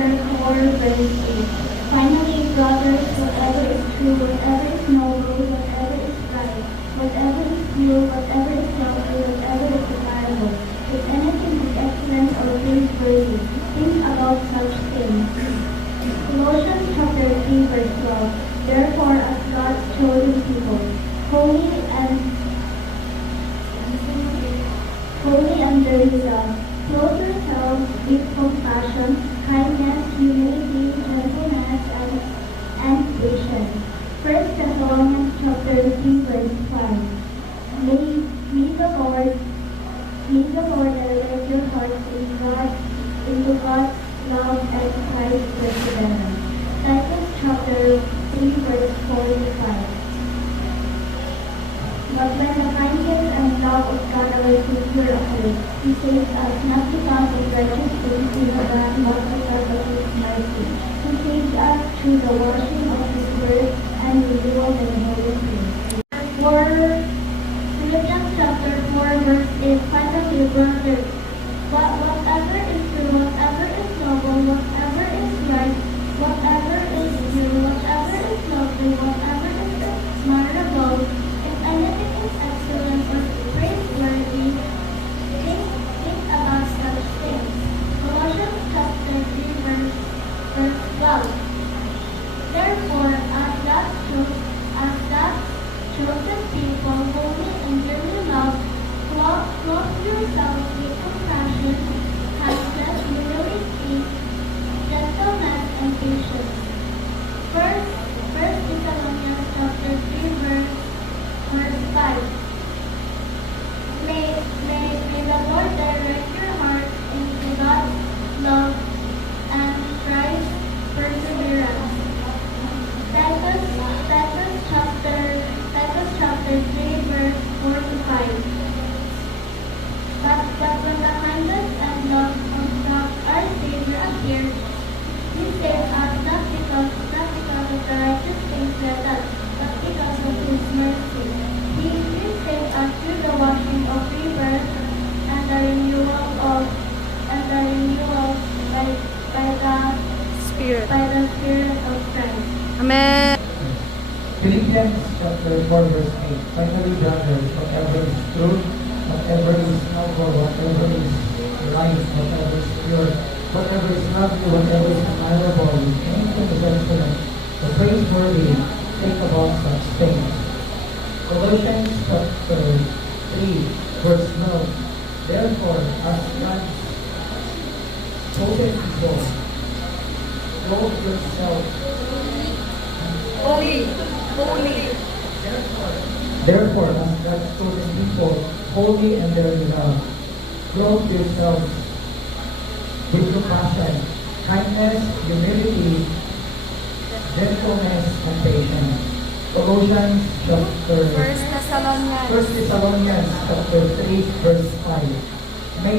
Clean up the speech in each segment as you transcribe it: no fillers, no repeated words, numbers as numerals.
chapter 4, verse 8. Finally, brothers, whatever is true, whatever is noble, whatever is right, whatever is pure, whatever is lovely, whatever is admirable, if anything is excellent or praiseworthy, think about such things. Colossians chapter 3, verse 12. Therefore, as God's chosen people, holy and dearly loved, clothe yourselves with compassion, kindness, humility, gentleness, and patience. 1 Thessalonians chapter 3, verse 5. May the Lord direct your hearts into God's love and Christ perseverance. Titus chapter 3, verse 45. But when the kindness and love of God our Savior appeared, He saved us not because of righteous deeds we have done, but because of His mercy. He saved us through the washing of His word and renewal of the Holy Spirit. For Philippians chapter 4, verse 8, finally, brothers, whatever is true, whatever is noble, whatever is right, whatever is pure, whatever is lovely, whatever is admirable, if anything is excellent or praiseworthy, think about such things. Colossians chapter 3, verse 12. Therefore, as God's chosen people, holy and dearly loved, clothe yourselves with compassion, kindness, humility, gentleness, and patience. First Thessalonians chapter 3, verse 5. May the Lord direct your hearts into God's love and Christ's perseverance. Titus chapter 3, verse 45. But when the kindness and love of God our Savior appeared, He saved us not because of the righteous things we have done, but because of His mercy. He saved us through the washing of rebirth and the renewal by the Spirit of Christ. Amen. Philippians chapter 4, verse 8. Finally, brothers, whatever is true, whatever is noble, whatever is right, whatever is pure, whatever is lovely, whatever is admirable, if anything is excellent, or praiseworthy, think about such things. Colossians chapter 3, verse 9. Therefore, as God's chosen people, clothe yourself. Therefore, as God's chosen people, holy and dearly loved, clothe yourselves with compassion, kindness, humility, gentleness, and patience. Colossians chapter 1 Thessalonians chapter 3, verse 5. May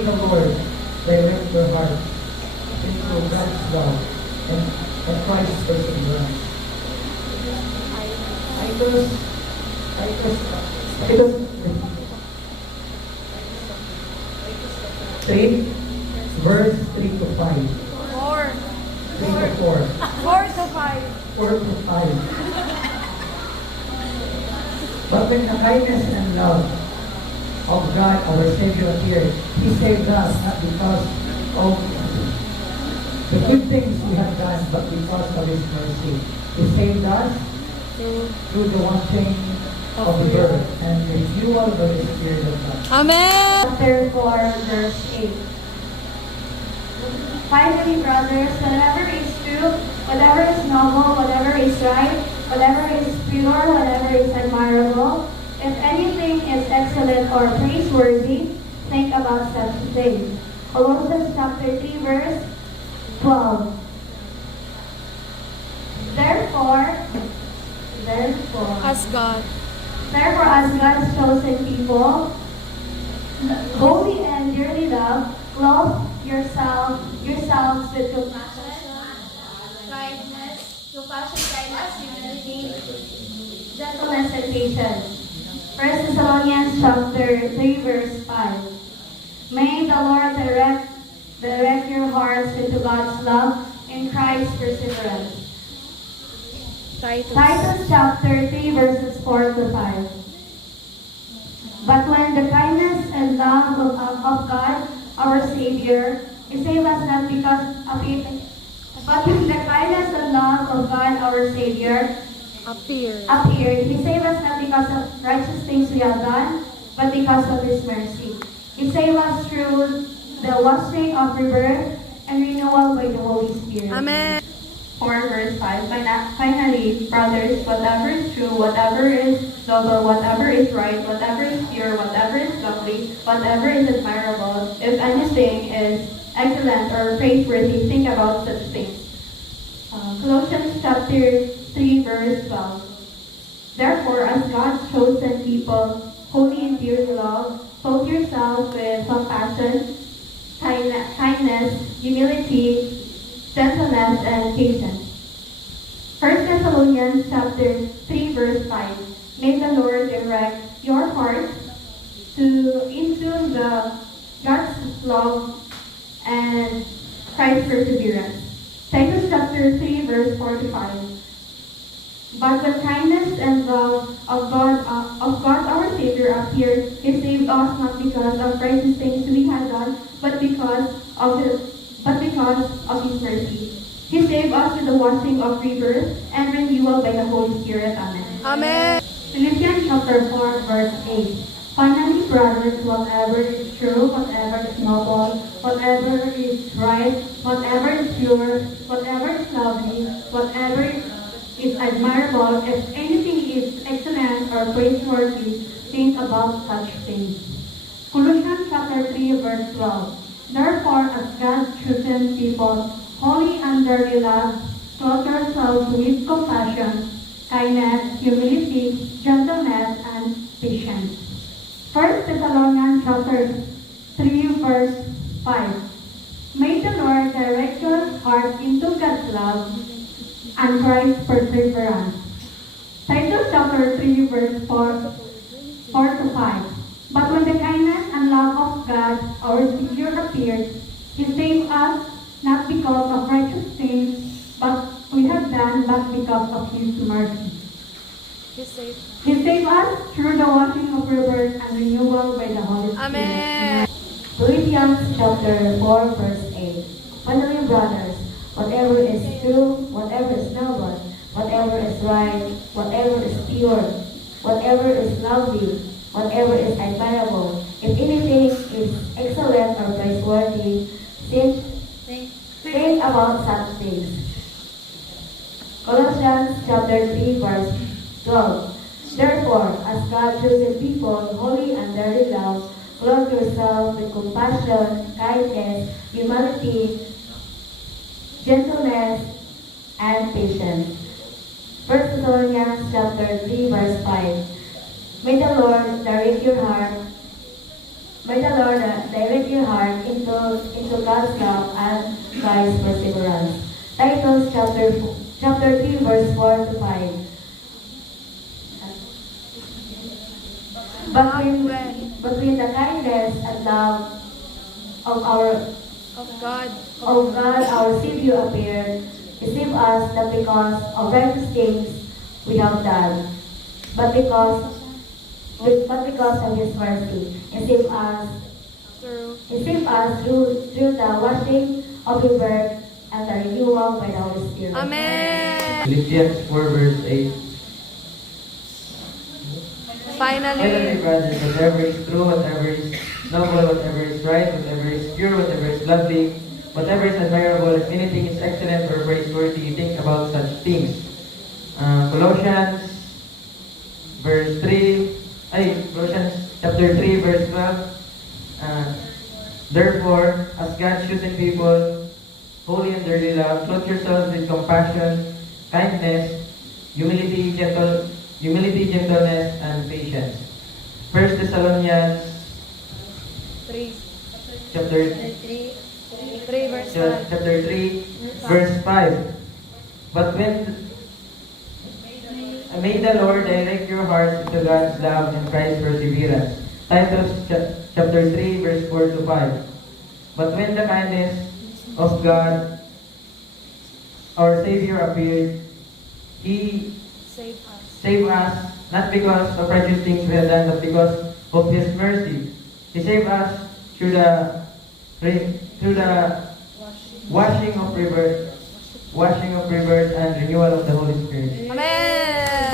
the Lord direct your heart into God's love and Christ's perseverance. Titus 3, verse 3 to 5. 3 to 4. 4 to 5. But when the kindness and love of God our Savior appeared, He saved us not because of the good things we have done, but because of His mercy. He saved us through the washing of the word and the renewal of the Spirit of God. Amen. Chapter 4, verse 8. Finally, brothers, whatever is true, whatever is noble, whatever is right, whatever is pure, whatever is admirable, if anything is excellent or praiseworthy, think about such things. Colossians chapter 3, verse 12. Therefore, as God's chosen people, holy and dearly loved, clothe yourselves with compassion, kindness, humility, gentleness, and patience. 1 Thessalonians chapter 3, verse 5. May the Lord direct direct your hearts into God's love and Christ's perseverance. Titus chapter 3 verses 4 to 5. But when the kindness and love of God, our Savior, He saved us not because of it, but when the kindness and love of God, our Savior, appeared, He saved us not because of righteous things we have done, but because of His mercy. He saved us through the washing of rebirth and renewal by the Holy Spirit. Amen. 4 verse 5. Finally, brothers, whatever is true, whatever is noble, whatever is right, whatever is pure, whatever is lovely, whatever is admirable, if anything is excellent or praiseworthy, think about such things. Colossians chapter 3 verse 12. Therefore, as God's chosen people, holy and pure in love, clothe yourselves with compassion, kindness, humility, gentleness, and patience. 1 Thessalonians chapter 3 verse 5. May the Lord direct your heart into the God's love and Christ's perseverance. Titus chapter 3 verse 4 to 5. But the kindness and love of God our Savior appeared, He saved us not because of righteous things we had done, but because of His mercy. He saved us with the washing of rebirth and renewal by the Holy Spirit. Amen. Amen. Philippians chapter 4 verse 8. Finally, brothers, whatever is true, whatever is noble, whatever is right, whatever is pure, whatever is lovely, whatever is admirable, if anything is excellent or praiseworthy, think about such things. Colossians chapter 3 verse 12. Therefore, as God's chosen people, holy and dearly loved, clothe yourselves with compassion, kindness, humility, gentleness, and patience. 1 Thessalonians chapter 3 verse 5. May the Lord direct your heart into God's love and Christ's perseverance. Titus chapter 3 verse 4 to 5. But when the kindness and love of God, our Savior, appeared, He saved us not because of righteous things but we have done, but because of His mercy. He saved us through the washing of rebirth and renewal by the Holy Spirit. Amen. Philippians chapter 4 verse 8. Finally, brothers, whatever is true, whatever is noble, whatever is right, whatever is pure, whatever is lovely, whatever is admirable, if anything is excellent or praiseworthy, think about such things. Colossians chapter 3 verse 12. Therefore, as God's chosen people, holy and dearly loved, clothe yourself with compassion, kindness, humility, gentleness, and patience. 1 Thessalonians chapter 3 verse 5. May the Lord direct your heart into God's love and Christ's perseverance. Titus chapter 3 verse 4 to 5. But when the kindness and love Of God. our Savior appeared, He saved us not because of righteous things we have done, but because of His mercy. He saved us through the washing of His blood and the renewal by the Holy Spirit. Amen. Philippians 4 verse 8. Finally, brothers, whatever is true, whatever is noble, whatever is right, whatever is pure, whatever is lovely, whatever is admirable, if anything is excellent or praiseworthy, think about such things. Colossians chapter 3 verse 12. Therefore, as God's chosen people, holy and dearly loved, clothe yourselves with compassion, kindness, humility, gentleness, and patience. 1 Thessalonians 3 chapter 3 verse 5. chapter 3 verse 5. But may the Lord direct your hearts into God's love and Christ's perseverance. Titus chapter 3 verse 4 to 5. But when the kindness of God, our Savior appeared. He Save us. saved us not because of righteous things we have done, but because of His mercy. He saved us through the washing of rivers and renewal of the Holy Spirit. Amen.